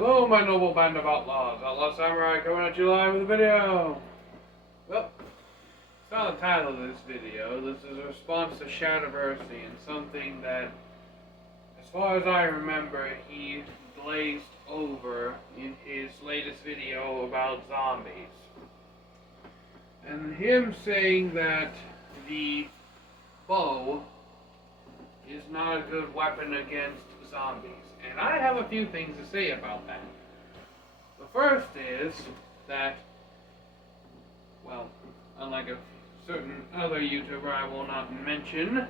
Hello, my noble band of outlaws. Outlaw Samurai coming at you live with a video. Well, it's not the title of this video. This is a response to shadiversity and something that, as far as I remember, he glazed over in his latest video about zombies. And him saying that the bow is not a good weapon against zombies. And I have a few things to say about that. The first is that, well, unlike a certain other YouTuber I will not mention,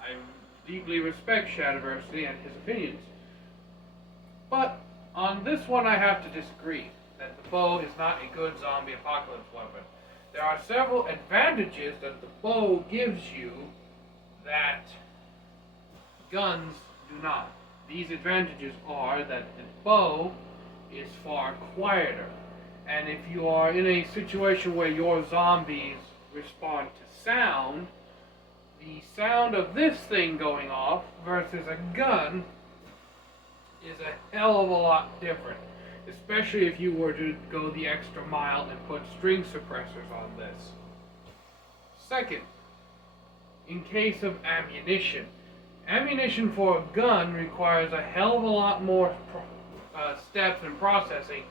I deeply respect Shadiversity and his opinions. But on this one I have to disagree, that the bow is not a good zombie apocalypse weapon. There are several advantages that the bow gives you that guns do not. These advantages are that the bow is far quieter, and if you are in a situation where your zombies respond to sound, the sound of this thing going off versus a gun is a hell of a lot different, especially if you were to go the extra mile and put string suppressors on this. Second, in case of ammunition, ammunition for a gun requires a hell of a lot more steps and processing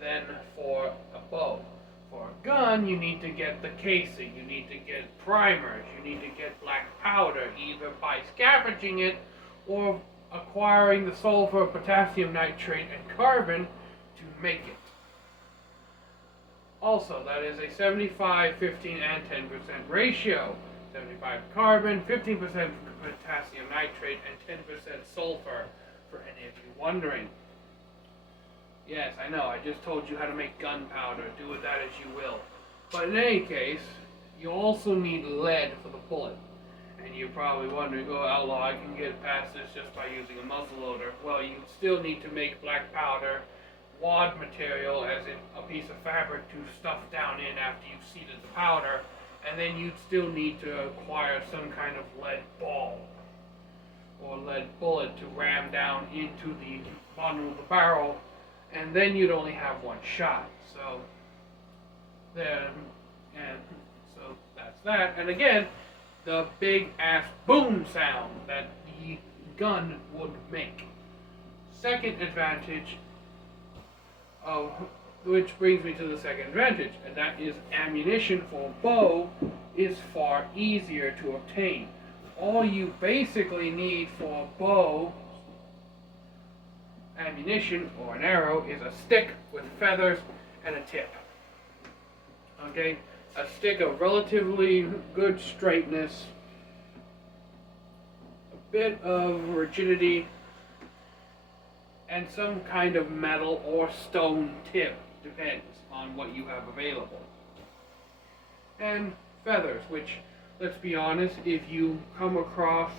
than for a bow. For a gun, you need to get the casing, you need to get primers, you need to get black powder, either by scavenging it or acquiring the sulfur, potassium nitrate, and carbon to make it. Also, that is a 75, 15, and 10% ratio. 75 carbon, 15% potassium nitrate, and 10% sulfur, for any of you wondering. Yes, I know, I just told you how to make gunpowder. Do with that as you will. But in any case, you also need lead for the bullet. And you're probably wondering, oh, Outlaw, I can get past this just by using a muzzleloader. Well, you still need to make black powder, wad material, as in a piece of fabric to stuff down in after you've seeded the powder. And then you'd still need to acquire some kind of lead ball or lead bullet to ram down into the bottom of the barrel, and then you'd only have one shot. So that's that. And again, the big ass boom sound that the gun would make. Second advantage of which brings me to the second advantage, and that is ammunition for a bow is far easier to obtain. All you basically need for a bow ammunition or an arrow is a stick with feathers and a tip. Okay? A stick of relatively good straightness, a bit of rigidity, and some kind of metal or stone tip. Depends on what you have available. And feathers, which, let's be honest, if you come across,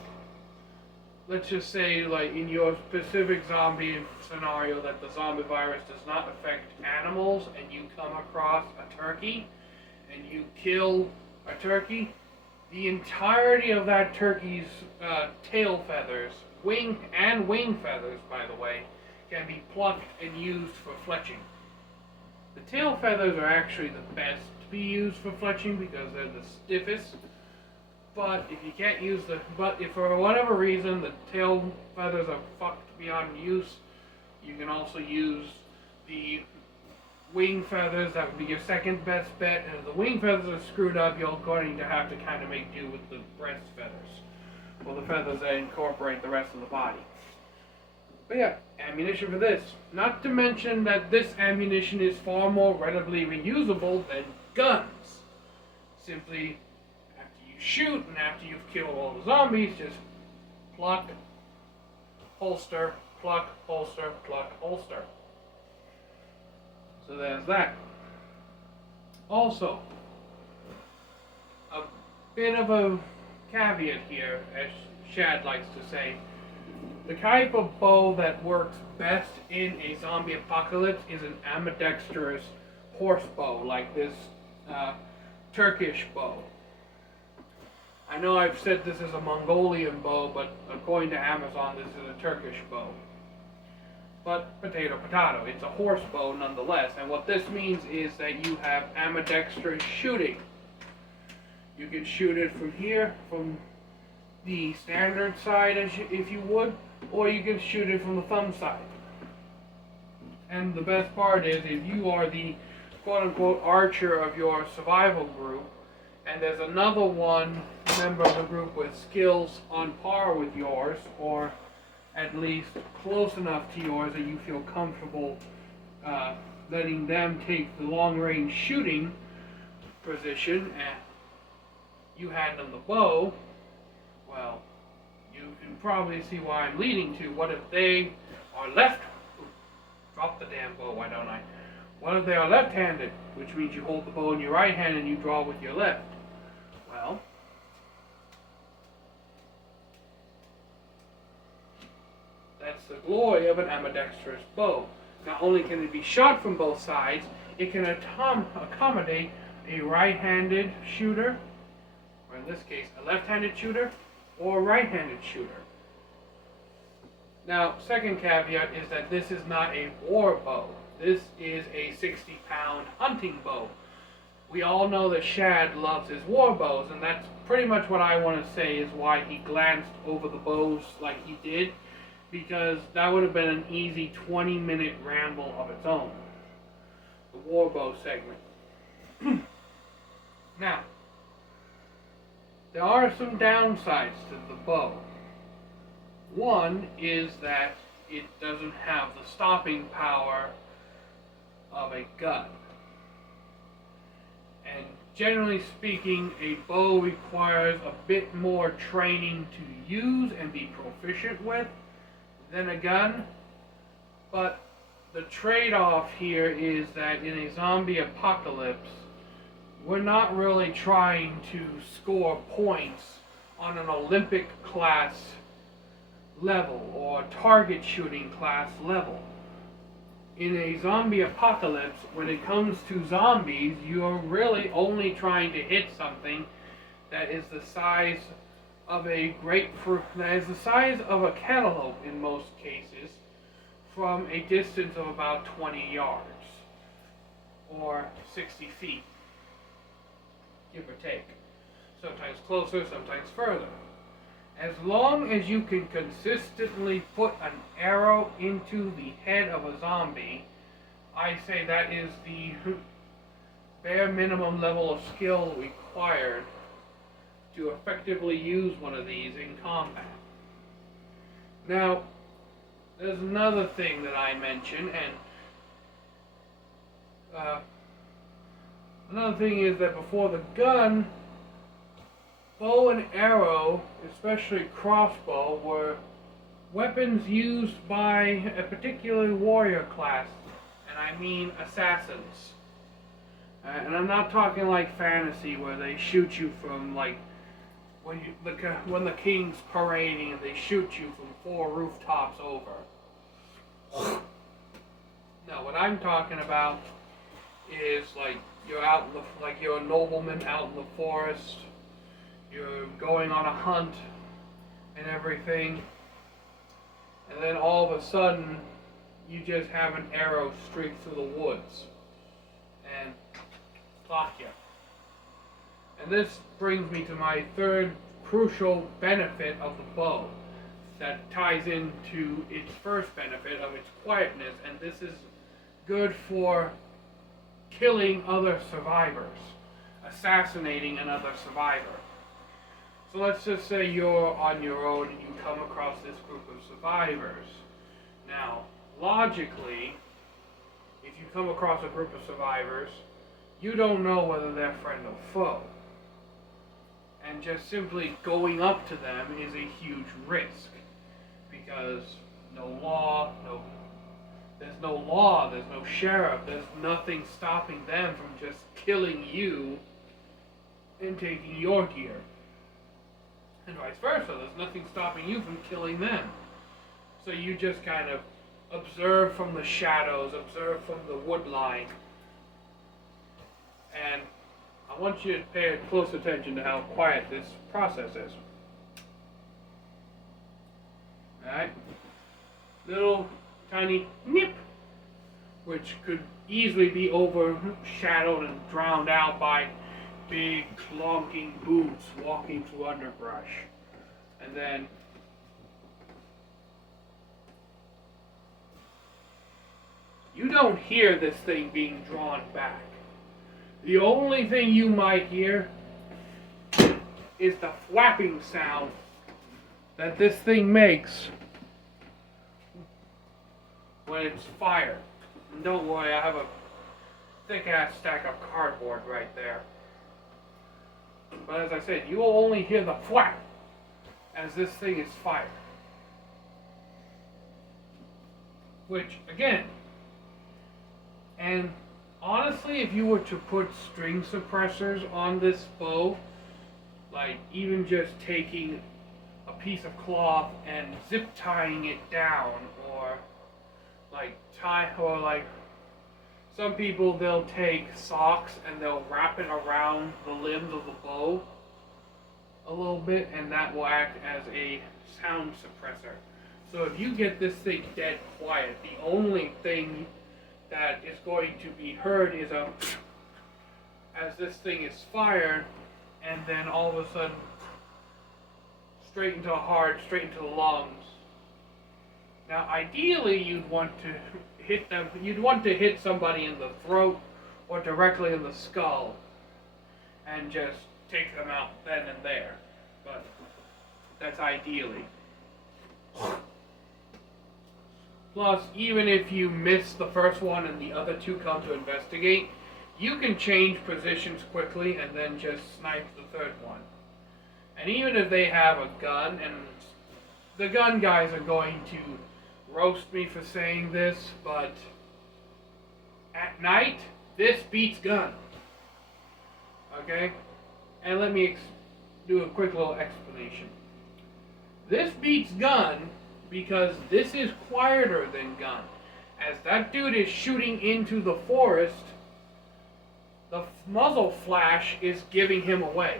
let's just say, like in your specific zombie scenario, that the zombie virus does not affect animals, and you come across a turkey, and you kill a turkey, the entirety of that turkey's tail feathers, wing feathers, by the way, can be plucked and used for fletching. The tail feathers are actually the best to be used for fletching because they're the stiffest. But if you can't use if for whatever reason the tail feathers are fucked beyond use, you can also use the wing feathers. That would be your second best bet. And if the wing feathers are screwed up, you're going to have to kind of make do with the breast feathers, or the feathers that incorporate the rest of the body. But yeah, ammunition for this. Not to mention that this ammunition is far more readily reusable than guns. Simply, after you shoot and after you've killed all the zombies, just pluck, holster, pluck, holster, pluck, holster. So there's that. Also, a bit of a caveat here, as Shad likes to say. The type of bow that works best in a zombie apocalypse is an ambidextrous horse bow, like this Turkish bow. I know I've said this is a Mongolian bow, but according to Amazon, this is a Turkish bow. but potato, potato. It's a horse bow nonetheless. And what this means is that you have ambidextrous shooting. You can shoot it from here, from the standard side, if you would, or you can shoot it from the thumb side. And the best part is, if you are the quote-unquote archer of your survival group, and there's another one member of the group with skills on par with yours, or at least close enough to yours that you feel comfortable letting them take the long-range shooting position, and you hand them the bow, well, you can probably see why I'm leading to. What if they are left? Drop the damn bow, why don't I? What if they are left-handed, which means you hold the bow in your right hand and you draw with your left? Well, that's the glory of an ambidextrous bow. Not only can it be shot from both sides, it can accommodate a right-handed shooter, or in this case, a left-handed shooter, or a right-handed shooter. Now, second caveat is that this is not a war bow. This is a 60-pound hunting bow. We all know that Shad loves his war bows, and that's pretty much what I want to say is why he glanced over the bows like he did, because that would have been an easy 20-minute ramble of its own. The war bow segment. Now, there are some downsides to the bow. One is that it doesn't have the stopping power of a gun. And generally speaking, a bow requires a bit more training to use and be proficient with than a gun. But the trade-off here is that in a zombie apocalypse, we're not really trying to score points on an Olympic class level or target shooting class level. In a zombie apocalypse, when it comes to zombies, you're really only trying to hit something that is the size of a grapefruit, that is the size of a cantaloupe in most cases, from a distance of about 20 yards or 60 feet. Give or take. Sometimes closer, sometimes further. As long as you can consistently put an arrow into the head of a zombie, I say that is the bare minimum level of skill required to effectively use one of these in combat. Now, there's another thing that I mention, and another thing is that before the gun, bow and arrow, especially crossbow, were weapons used by a particular warrior class, and I mean assassins. And I'm not talking like fantasy where they shoot you from like when the king's parading and they shoot you from 4 rooftops over. No, what I'm talking about is like you're out in the, like you're a nobleman out in the forest. You're going on a hunt and everything, and then all of a sudden you just have an arrow streak through the woods and clock you. And this brings me to my third crucial benefit of the bow that ties into its first benefit of its quietness, and this is good for killing other survivors, assassinating another survivor. So let's just say you're on your own and you come across this group of survivors. Now, logically, if you come across a group of survivors, you don't know whether they're friend or foe. And just simply going up to them is a huge risk. Because there's no sheriff, there's nothing stopping them from just killing you and taking your gear. And vice versa, there's nothing stopping you from killing them. So you just kind of observe from the shadows, observe from the wood line. And I want you to pay close attention to how quiet this process is. Alright? Little tiny nip, which could easily be overshadowed and drowned out by big clunking boots walking through underbrush. And then you don't hear this thing being drawn back. The only thing you might hear is the flapping sound that this thing makes when it's fired. And don't worry, I have a thick ass stack of cardboard right there. But as I said, you will only hear the flap as this thing is fired. Which, again, and honestly, if you were to put string suppressors on this bow, like even just taking a piece of cloth and zip tying it down, or like some people, they'll take socks and they'll wrap it around the limbs of the bow a little bit, and that will act as a sound suppressor. So if you get this thing dead quiet, the only thing that is going to be heard is a as this thing is fired, and then all of a sudden straight into the heart, straight into the lungs. Now ideally you'd want to hit somebody in the throat or directly in the skull and just take them out then and there. But that's ideally. Plus, even if you miss the first one and the other two come to investigate, you can change positions quickly and then just snipe the third one. And even if they have a gun, and the gun guys are going to roast me for saying this, but at night, this beats gun. Okay? And let me do a quick little explanation. This beats gun because this is quieter than gun. As that dude is shooting into the forest, the muzzle flash is giving him away.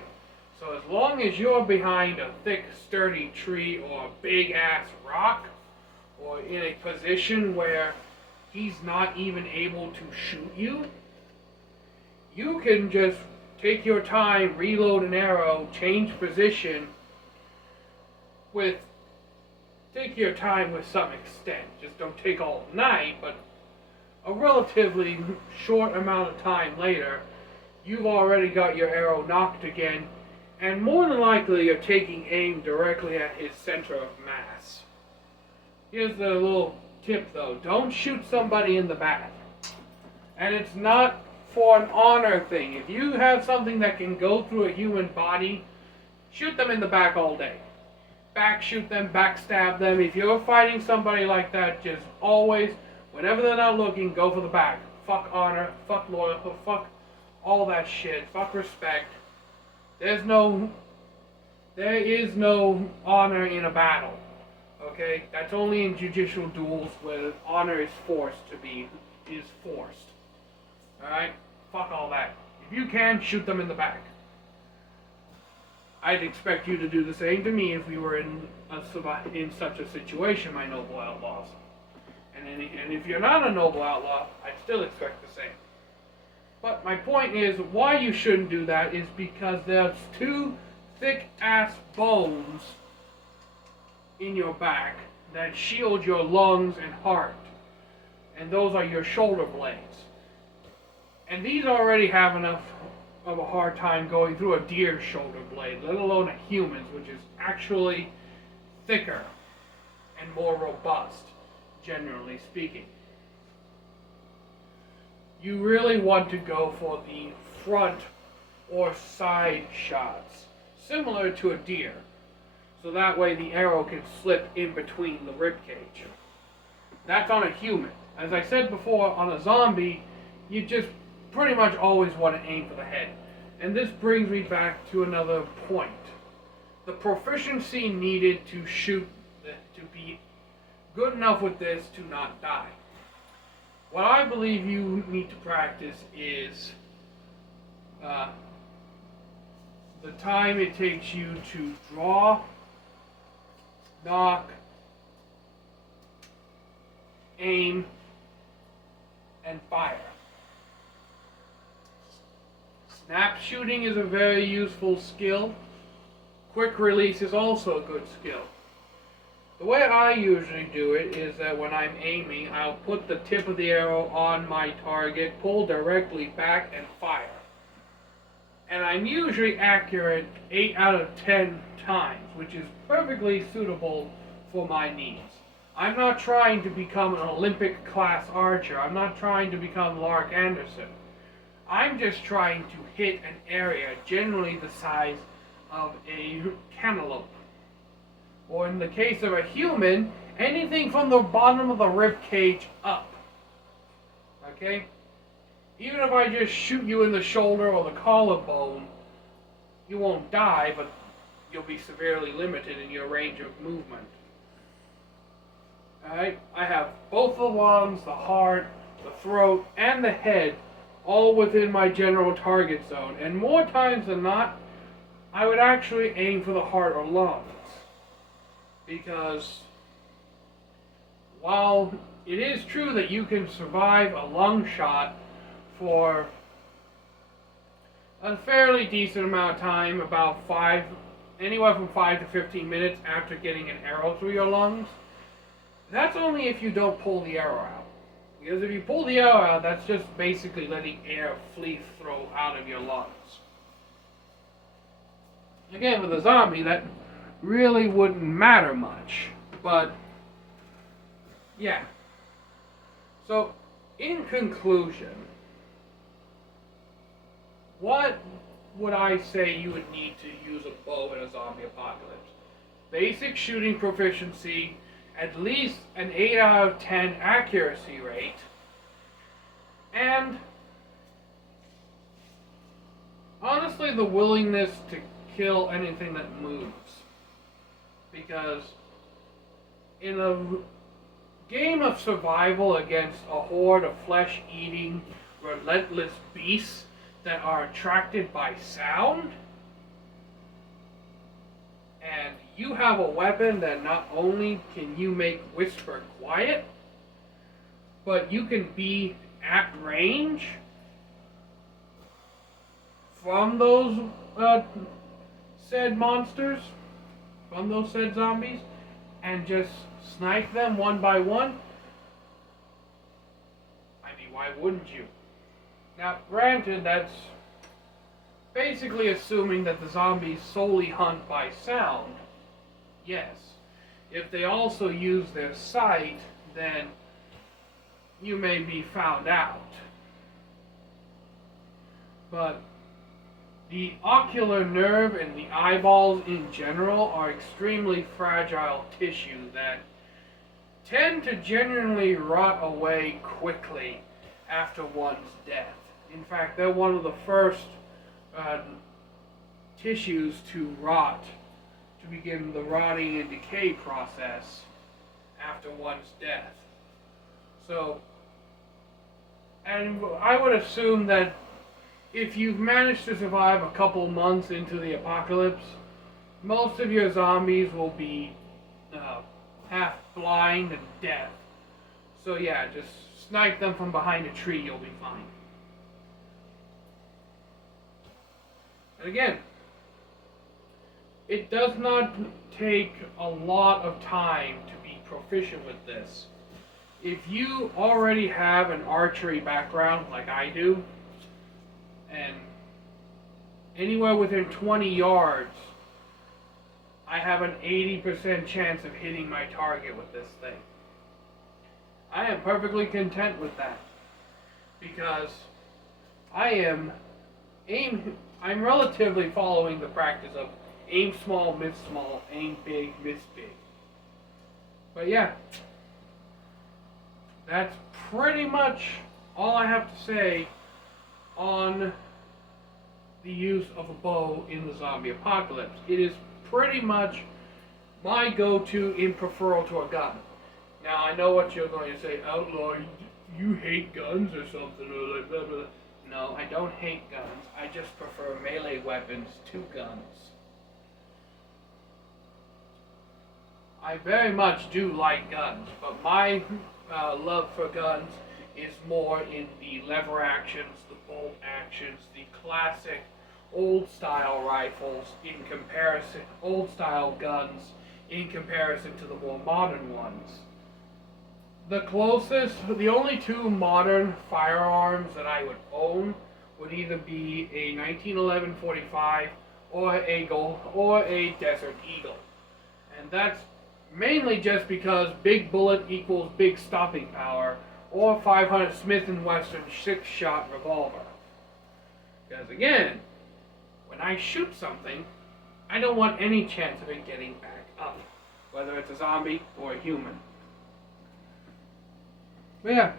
So as long as you're behind a thick, sturdy tree or a big-ass rock, or in a position where he's not even able to shoot you, you can just take your time, reload an arrow, change position take your time with some extent. Just don't take all night, but a relatively short amount of time later, you've already got your arrow knocked again, and more than likely you're taking aim directly at his center of mass. Here's the little tip though, don't shoot somebody in the back. And it's not for an honor thing. If you have something that can go through a human body, shoot them in the back all day. Back shoot them, backstab them. If you're fighting somebody like that, just always, whenever they're not looking, go for the back. Fuck honor, fuck loyalty, fuck all that shit, fuck respect. There is no honor in a battle. Okay? That's only in judicial duels where honor is forced. Alright? Fuck all that. If you can, shoot them in the back. I'd expect you to do the same to me if we were in such a situation, my noble outlaws. And if you're not a noble outlaw, I'd still expect the same. But my point is, why you shouldn't do that is because there's two thick-ass bones in your back that shield your lungs and heart. And those are your shoulder blades. And these already have enough of a hard time going through a deer's shoulder blade, let alone a human's, which is actually thicker and more robust, generally speaking. You really want to go for the front or side shots, similar to a deer, so that way the arrow can slip in between the ribcage. That's on a human. As I said before, on a zombie, you just pretty much always want to aim for the head. And this brings me back to another point. The proficiency needed to be good enough with this to not die. What I believe you need to practice is the time it takes you to draw, knock, aim, and fire. Snap shooting is a very useful skill. Quick release is also a good skill. The way I usually do it is that when I'm aiming, I'll put the tip of the arrow on my target, pull directly back, and fire. And I'm usually accurate 8 out of 10 times, which is perfectly suitable for my needs. I'm not trying to become an Olympic class archer. I'm not trying to become Lark Anderson. I'm just trying to hit an area generally the size of a cantaloupe. Or in the case of a human, anything from the bottom of the rib cage up. Okay? Even if I just shoot you in the shoulder or the collarbone, you won't die, but you'll be severely limited in your range of movement. Alright? I have both the lungs, the heart, the throat, and the head all within my general target zone. And more times than not, I would actually aim for the heart or lungs. Because while it is true that you can survive a lung shot for a fairly decent amount of time, about anywhere from 5 to 15 minutes after getting an arrow through your lungs, that's only if you don't pull the arrow out. Because if you pull the arrow out, that's just basically letting air flow out of your lungs. Again, with a zombie, that really wouldn't matter much. But, yeah. So, in conclusion, what would I say you would need to use a bow in a zombie apocalypse? Basic shooting proficiency, at least an 8 out of 10 accuracy rate, and honestly the willingness to kill anything that moves. Because in a game of survival against a horde of flesh-eating, relentless beasts that are attracted by sound, and you have a weapon that not only can you make whisper quiet, but you can be at range from those said monsters, from those said zombies, and just snipe them one by one. I mean, why wouldn't you? Now, granted, that's basically assuming that the zombies solely hunt by sound. Yes. If they also use their sight, then you may be found out. But the ocular nerve and the eyeballs in general are extremely fragile tissue that tend to genuinely rot away quickly after one's death. In fact, they're one of the first tissues to rot, to begin the rotting and decay process after one's death. So, and I would assume that if you've managed to survive a couple months into the apocalypse, most of your zombies will be half blind and deaf. So yeah, just snipe them from behind a tree, you'll be fine. And again, it does not take a lot of time to be proficient with this. If you already have an archery background like I do, and anywhere within 20 yards, I have an 80% chance of hitting my target with this thing. I am perfectly content with that, because I'm relatively following the practice of aim small, miss small, aim big, miss big. But yeah, that's pretty much all I have to say on the use of a bow in the zombie apocalypse. It is pretty much my go-to in preferral to a gun. Now, I know what you're going to say, Outlaw, you hate guns or something, or like blah, blah. No, I don't hate guns. I just prefer melee weapons to guns. I very much do like guns, but my love for guns is more in the lever actions, the bolt actions, the classic old style rifles in comparison, old style guns in comparison to the more modern ones. The only two modern firearms that I would own would either be a 1911 45 or a Desert Eagle, and that's mainly just because big bullet equals big stopping power, or 500 Smith & Wesson 6-shot revolver. Because again, when I shoot something, I don't want any chance of it getting back up, whether it's a zombie or a human. But yeah,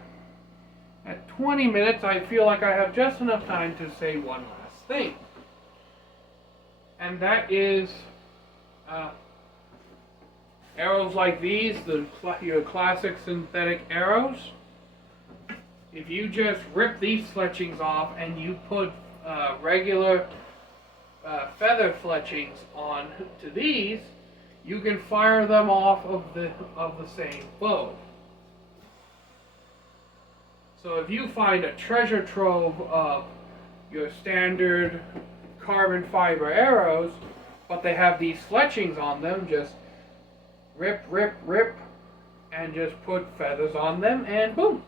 at 20 minutes, I feel like I have just enough time to say one last thing. And that is arrows like these, your classic synthetic arrows. If you just rip these fletchings off and you put regular feather fletchings on to these, you can fire them off of the same bow. So if you find a treasure trove of your standard carbon fiber arrows, but they have these fletchings on them, just rip, rip, rip, and just put feathers on them, and boom,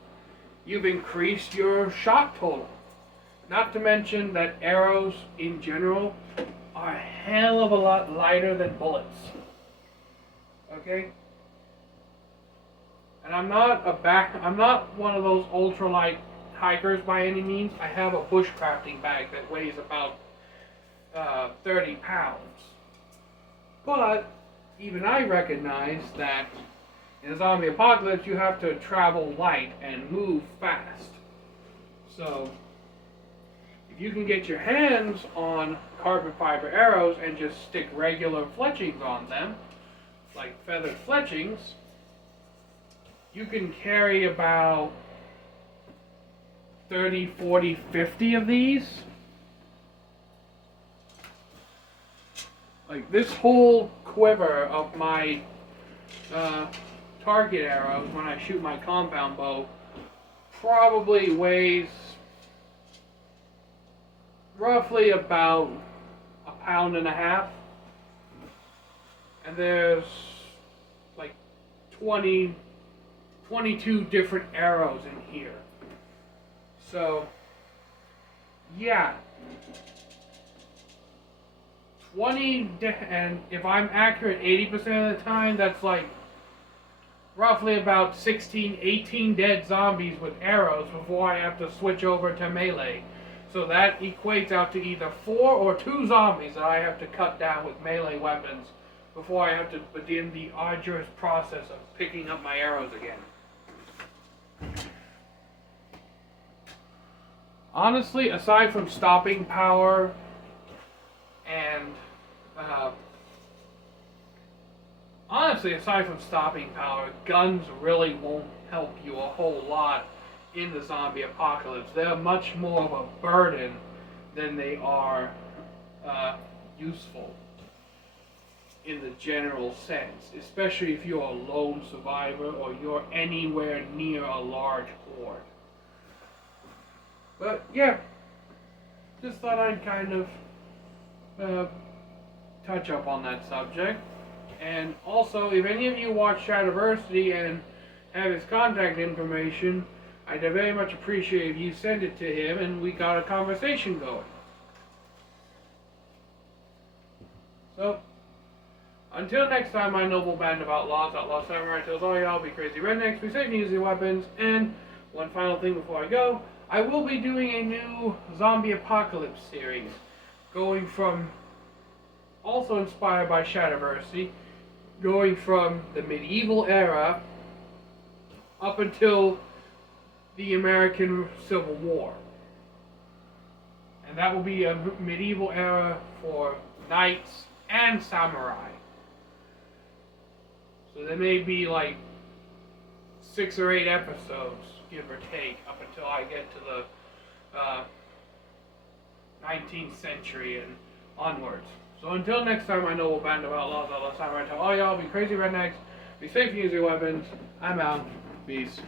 you've increased your shot total. Not to mention that arrows in general are a hell of a lot lighter than bullets. Okay? And I'm not one of those ultralight hikers by any means. I have a bushcrafting bag that weighs about 30 pounds. But even I recognize that in a zombie apocalypse you have to travel light and move fast. So if you can get your hands on carbon fiber arrows and just stick regular fletchings on them, like feathered fletchings, you can carry about 30, 40, 50 of these. Like this whole quiver of my target arrows when I shoot my compound bow probably weighs roughly about 1.5 pounds. And there's like 22 different arrows in here. So, yeah. And if I'm accurate 80% of the time, that's like roughly about 16, 18 dead zombies with arrows before I have to switch over to melee. So that equates out to either 4 or 2 zombies that I have to cut down with melee weapons before I have to begin the arduous process of picking up my arrows again. Honestly, aside from stopping power and guns really won't help you a whole lot in the zombie apocalypse. They're much more of a burden than they are useful in the general sense, especially if you're a lone survivor or you're anywhere near a large horde. But yeah, just thought I'd kind of touch up on that subject. And also, if any of you watch Shadiversity and have his contact information, I'd very much appreciate if you send it to him and we got a conversation going. So, until next time, my noble band of outlaws, Outlaw Samurai tells all y'all be crazy rednecks, be safe and use your weapons, and one final thing before I go, I will be doing a new zombie apocalypse series, going from, also inspired by Shadiversity, going from the medieval era up until the American Civil War. And that will be a medieval era for knights and samurai. So there may be like 6 or 8 episodes, give or take, up until I get to the 19th century and onwards. So until next time, my noble band of outlaws, Outlaw Samurai, tell all y'all, be crazy rednecks, be safe and use your weapons. I'm out. Peace.